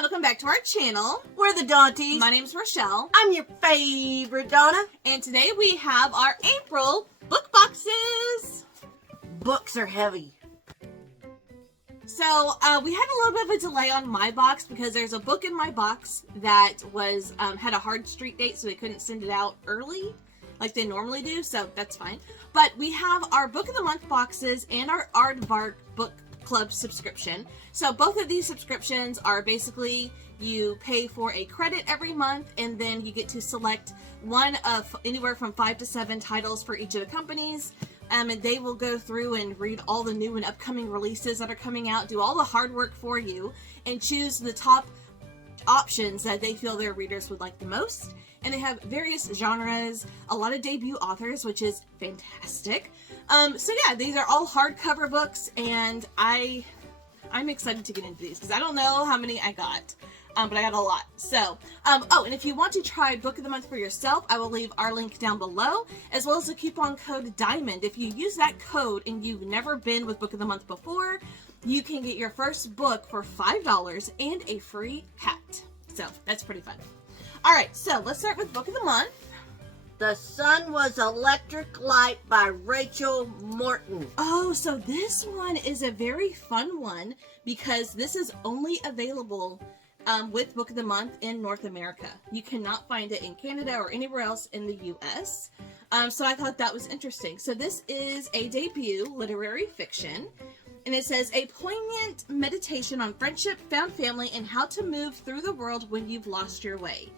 welcome back to our channel. We're the Dawnties. My name's Rochelle. I'm your favorite Donna. And today we have our April book boxes. Books are heavy. So we had a little bit of a delay on my box because there's a book in my box that was had a hard street date, so they couldn't send it out early like they normally do, so that's fine. But we have our Book of the Month boxes and our Aardvark book club subscription. So both of these subscriptions are basically you pay for a credit every month, and then you get to select one of anywhere from 5 to 7 titles for each of the companies. And they will go through and read all the new and upcoming releases that are coming out, do all the hard work for you, and choose the top options that they feel their readers would like the most. And they have various genres, a lot of debut authors, which is fantastic. So yeah, these are all hardcover books, and I'm excited to get into these because I don't know how many I got. But I got a lot. So, oh, and if you want to try Book of the Month for yourself, I will leave our link down below, as well as the coupon code DIAMOND. If you use that code and you've never been with Book of the Month before, you can get your first book for $5 and a free hat. So, that's pretty fun. All right, so let's start with Book of the Month. The Sun Was Electric Light by Rachel Morton. Oh, so this one is a very fun one because this is only available with Book of the Month in North America. You cannot find it in Canada or anywhere else in the US. So I thought that was interesting. So this is a debut literary fiction, and it says a poignant meditation on friendship, found family, and how to move through the world when you've lost your way.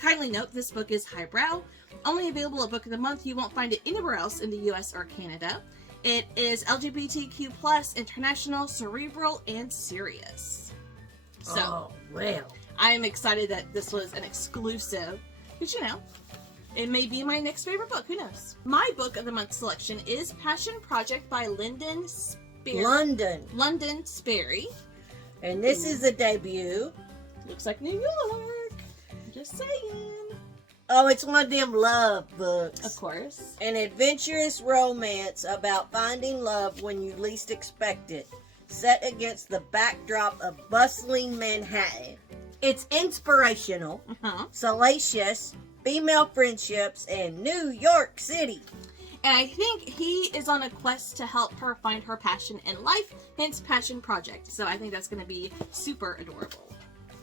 Kindly note, this book is highbrow, only available at Book of the Month. You won't find it anywhere else in the US or Canada. It is LGBTQ+, international, cerebral, and serious. So, oh, well. I am excited that this was an exclusive, because, you know, it may be my next favorite book. Who knows? My Book of the Month selection is Passion Project by London Sperry. And this is a debut. Looks like New York. Just saying. Oh, it's one of them love books. Of course. An adventurous romance about finding love when you least expect it, set against the backdrop of bustling Manhattan. It's inspirational, salacious, female friendships, and New York City. And I think he is on a quest to help her find her passion in life, hence Passion Project. So I think that's going to be super adorable.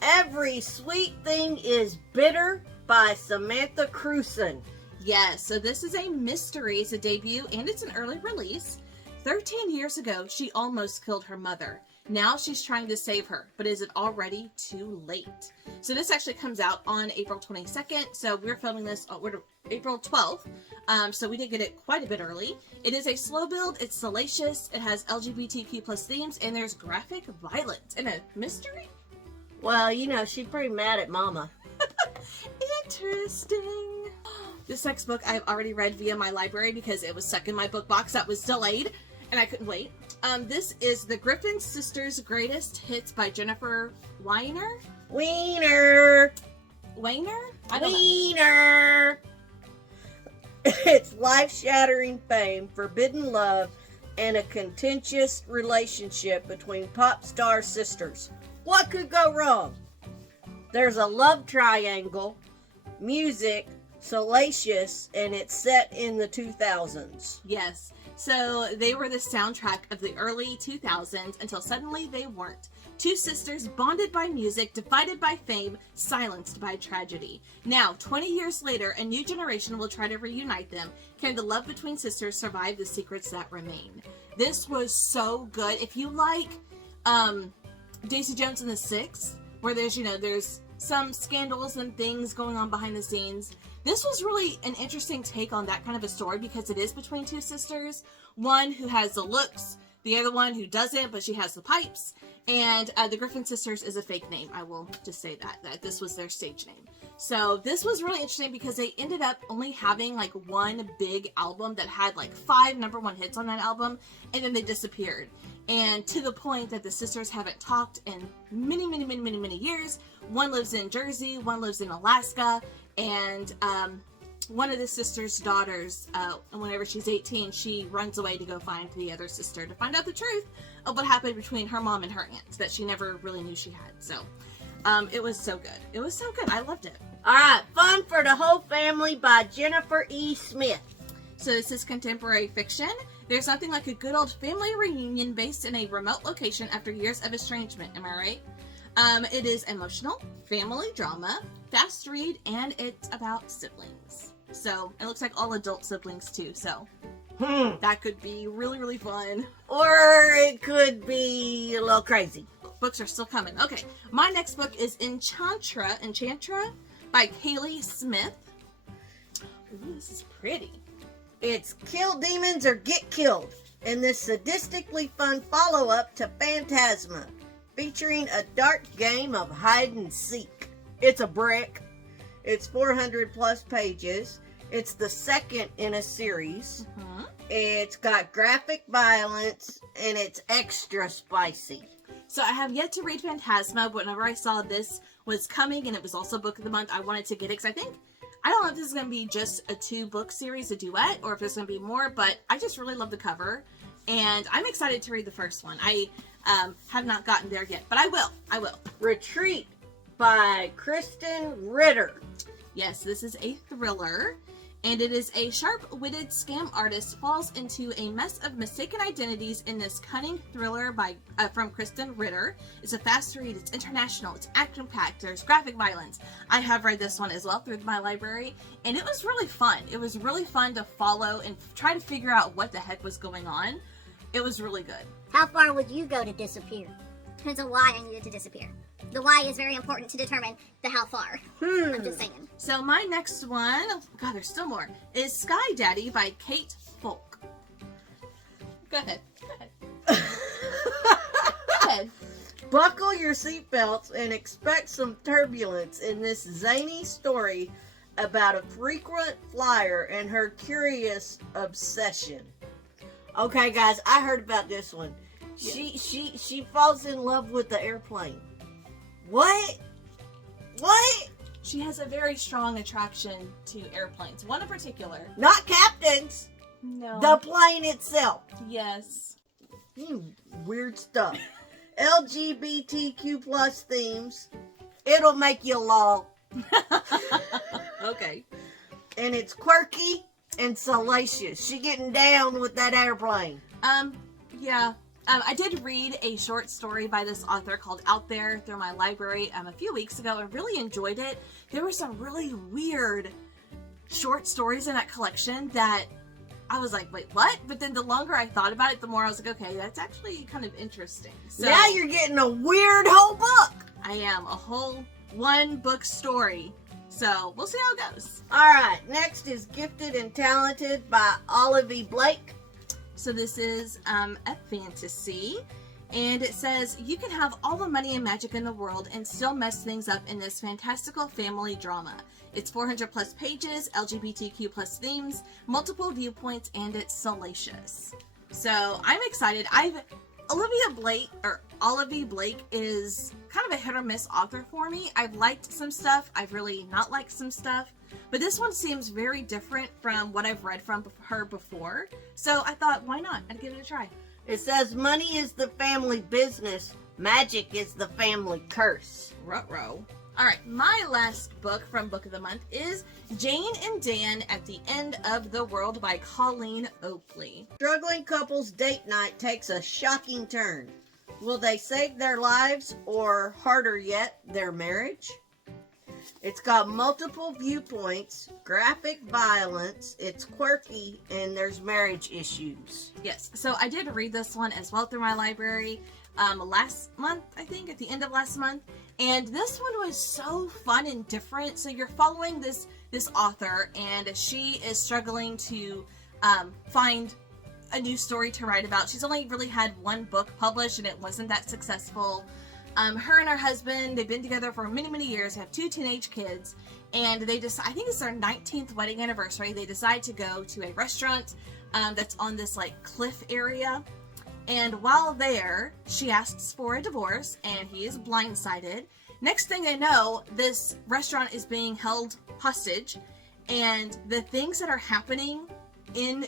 Every Sweet Thing is Bitter by Samantha Crewson. Yes, so this is a mystery. It's a debut, and it's an early release. 13 years ago, she almost killed her mother. Now she's trying to save her, but is it already too late? So this actually comes out on April 22nd. So we're filming this on April 12th. So we did get it quite a bit early. It is a slow build. It's salacious. It has LGBTQ+ themes, and there's graphic violence and a mystery. Well, you know, she's pretty mad at Mama. Interesting. This next book I've already read via my library because it was stuck in my book box that was delayed, and I couldn't wait. This is The Griffin Sisters' Greatest Hits by Jennifer Weiner. Weiner. I don't know. It's life-shattering fame, forbidden love, and a contentious relationship between pop star sisters. What could go wrong? There's a love triangle, music, salacious, and it's set in the 2000s. Yes. So they were the soundtrack of the early 2000s until suddenly they weren't. Two sisters bonded by music, divided by fame, silenced by tragedy. Now, 20 years later, a new generation will try to reunite them. Can the love between sisters survive the secrets that remain? This was so good. If you like Daisy Jones and the Six, where there's some scandals and things going on behind the scenes, this was really an interesting take on that kind of a story because it is between two sisters. One who has the looks, the other one who doesn't, but she has the pipes. And the Griffin Sisters is a fake name. I will just say that this was their stage name. So this was really interesting because they ended up only having like one big album that had like 5 #1 hits on that album, and then they disappeared. And to the point that the sisters haven't talked in many years. One lives in Jersey, one lives in Alaska, and one of the sister's daughters, whenever she's 18, she runs away to go find the other sister to find out the truth of what happened between her mom and her aunt that she never really knew she had. So, it was so good. It was so good. I loved it. All right, Fun for the Whole Family by Jennifer E. Smith. So this is contemporary fiction. There's something like a good old family reunion based in a remote location after years of estrangement. Am I right? It is emotional, family drama, fast read, and it's about siblings. So it looks like all adult siblings too. So that could be really, really fun. Or it could be a little crazy. Books are still coming. Okay, my next book is Enchantra by Kaylee Smith. Ooh, this is pretty. It's Kill Demons or Get Killed in this sadistically fun follow-up to Phantasma, featuring a dark game of hide and seek. It's a brick. It's 400 plus pages. It's the second in a series. Mm-hmm. It's got graphic violence and it's extra spicy. So I have yet to read Phantasma, but whenever I saw this was coming and it was also book of the month, I wanted to get it because I don't know if this is going to be just a 2-book series, a duet, or if there's going to be more, but I just really love the cover, and I'm excited to read the first one. I have not gotten there yet, but I will. Retreat by Kristen Ritter. Yes, this is a thriller, and it is a sharp-witted scam artist falls into a mess of mistaken identities in this cunning thriller from Kristen Ritter. It's a fast read, it's international, it's action-packed, there's graphic violence. I have read this one as well through my library, and it was really fun. It was really fun to follow and try to figure out what the heck was going on. It was really good. How far would you go to disappear? Depends on why I needed to disappear. The why is very important to determine the how far. I'm just saying. So my next one, oh God, there's still more, is Sky Daddy by Kate Folk. Go ahead. Go ahead. Buckle your seatbelts and expect some turbulence in this zany story about a frequent flyer and her curious obsession. Okay, guys, I heard about this one. She falls in love with the airplane. What? She has a very strong attraction to airplanes. One in particular. Not captains. No. The plane itself. Yes. Weird stuff. LGBTQ plus themes. It'll make you lol. Okay. And it's quirky and salacious. She getting down with that airplane. Yeah. I did read a short story by this author called Out There through my library a few weeks ago. I really enjoyed it. There were some really weird short stories in that collection that I was like, wait, what? But then the longer I thought about it, the more I was like, okay, that's actually kind of interesting. So now you're getting a weird whole book. I am. A whole 1-book story. So we'll see how it goes. All right, next is Gifted and Talented by Olivia Blake. So this is a fantasy, and it says, you can have all the money and magic in the world and still mess things up in this fantastical family drama. It's 400 plus pages, LGBTQ plus themes, multiple viewpoints, and it's salacious. So I'm excited. Olivia Blake is kind of a hit or miss author for me. I've liked some stuff, I've really not liked some stuff. But this one seems very different from what I've read from her before. So I thought, why not? I'd give it a try. It says, money is the family business. Magic is the family curse. Ruh-roh. All right, my last book from Book of the Month is Jane and Dan at the End of the World by Colleen Oakley. Struggling couple's date night takes a shocking turn. Will they save their lives or, harder yet, their marriage? It's got multiple viewpoints, graphic violence, it's quirky, and there's marriage issues. Yes, so I did read this one as well through my library last month, I think, at the end of last month. And this one was so fun and different. So you're following this author, and she is struggling to find a new story to write about. She's only really had 1 book published, and it wasn't that successful. Her and her husband, they've been together for many, many years, have 2 teenage kids, and they decide, I think it's their 19th wedding anniversary, they decide to go to a restaurant that's on this like cliff area. And while there, she asks for a divorce, and he is blindsided. Next thing they know, this restaurant is being held hostage, and the things that are happening in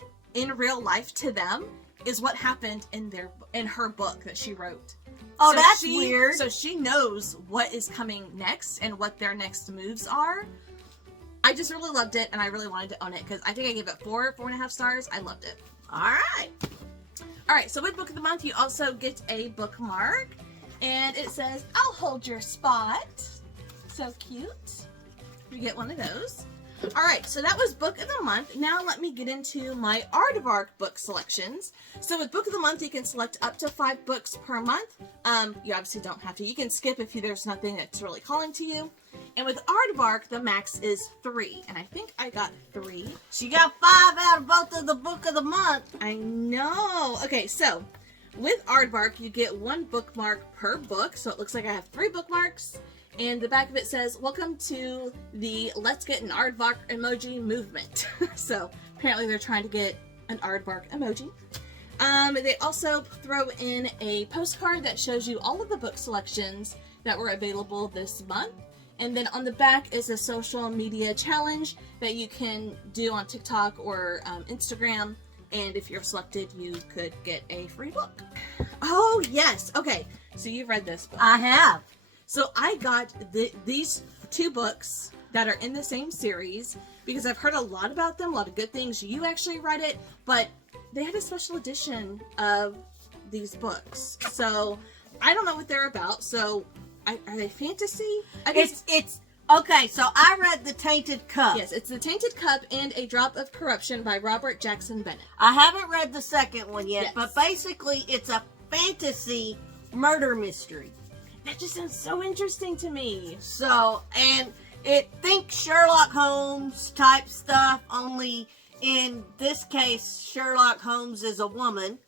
real life to them is what happened in her book that she wrote. Oh, So that's she- weird. So she knows what is coming next and what their next moves are. I just really loved it, and I really wanted to own it because I think I gave it 4.5 stars. I loved it. All right. All right, so with Book of the Month, you also get a bookmark, and it says, "I'll hold your spot." So cute. You get one of those. All right, so that was Book of the Month. Now let me get into my Aardvark book selections. So with Book of the Month, you can select up to 5 books per month. You obviously don't have to. You can skip if there's nothing that's really calling to you. And with Aardvark, the max is 3, and I think I got 3. She got 5 out of both of the Book of the Month. I know. Okay, so with Aardvark, you get 1 bookmark per book. So it looks like I have 3 bookmarks. And the back of it says, "Welcome to the Let's Get an Aardvark emoji movement." So apparently they're trying to get an Aardvark emoji. They also throw in a postcard that shows you all of the book selections that were available this month. And then on the back is a social media challenge that you can do on TikTok or Instagram. And if you're selected, you could get a free book. Oh, yes. Okay. So you've read this book. I have. So I got these 2 books that are in the same series because I've heard a lot about them, a lot of good things. You actually read it, but they had a special edition of these books. So I don't know what they're about. So are they fantasy? I guess It's okay. So I read The Tainted Cup. yes, it's The Tainted Cup and A Drop of Corruption by Robert Jackson Bennett. I haven't read the second one yet, Yes. but basically it's a fantasy murder mystery. That just sounds so interesting to me. So, and it thinks Sherlock Holmes type stuff, only in this case, Sherlock Holmes is a woman,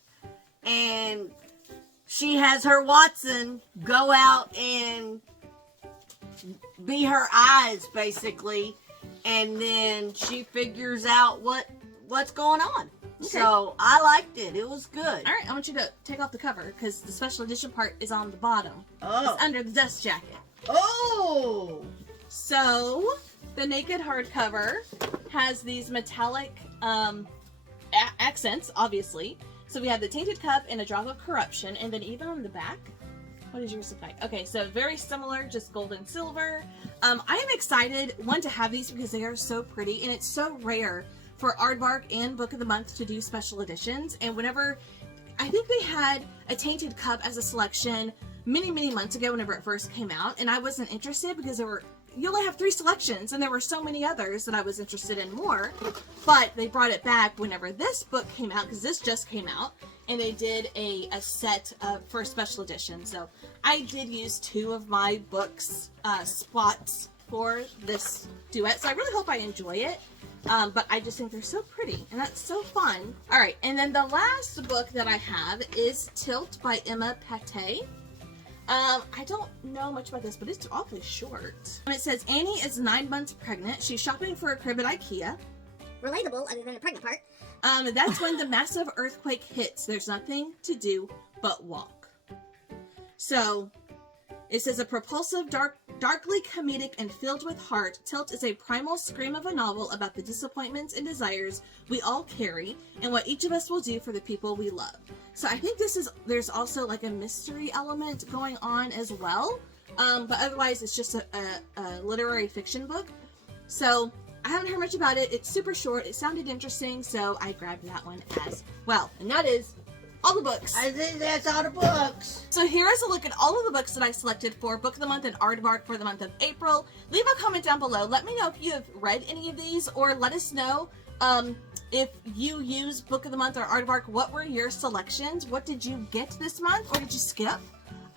and she has her Watson go out and be her eyes, basically, and then she figures out what's going on. Okay. So, I liked it. It was good. All right, I want you to take off the cover because the special edition part is on the bottom. Oh. It's under the dust jacket. Oh! So, the naked hardcover has these metallic accents, obviously. So we have The Tainted Cup and A Drop of Corruption, and then even on the back, what is yours look like? Okay, so very similar, just gold and silver. I am excited, one, to have these because they are so pretty, and it's so rare for Aardvark and Book of the Month to do special editions. And whenever, I think they had A Tainted Cup as a selection many, many months ago whenever it first came out, and I wasn't interested because you only have 3 selections, and there were so many others that I was interested in more. But they brought it back whenever this book came out, because this just came out, and they did a set for a special edition. So I did use 2 of my books spots for this duet, so I really hope I enjoy it. But I just think they're so pretty, and that's so fun. All right, and then the last book that I have is Tilt by Emma Pate. I don't know much about this, but it's awfully short. And it says, Annie is 9 months pregnant. She's shopping for a crib at IKEA. Relatable, other than the pregnant part. That's when the massive earthquake hits. There's nothing to do but walk. So, it says, a propulsive, darkly comedic, and filled with heart, Tilt is a primal scream of a novel about the disappointments and desires we all carry, and what each of us will do for the people we love. So I think there's also like a mystery element going on as well, but otherwise it's just a literary fiction book. So I haven't heard much about it. It's super short. It sounded interesting, so I grabbed that one as well. And that is all the books. I think that's all the books. So here is a look at all of the books that I selected for Book of the Month and Aardvark for the month of April. Leave a comment down below. Let me know if you have read any of these, or let us know if you use Book of the Month or Aardvark. What were your selections? What did you get this month, or did you skip?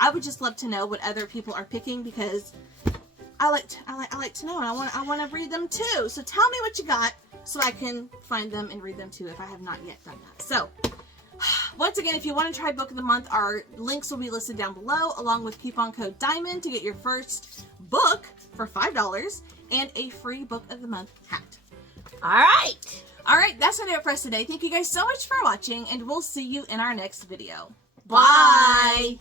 I would just love to know what other people are picking, because I like to know, and I want to read them too. So tell me what you got so I can find them and read them too if I have not yet done that. So once again, if you want to try Book of the Month, our links will be listed down below, along with coupon code DIAMOND to get your first book for $5 and a free Book of the Month hat. All right, that's going to do it for us today. Thank you guys so much for watching, and we'll see you in our next video. Bye.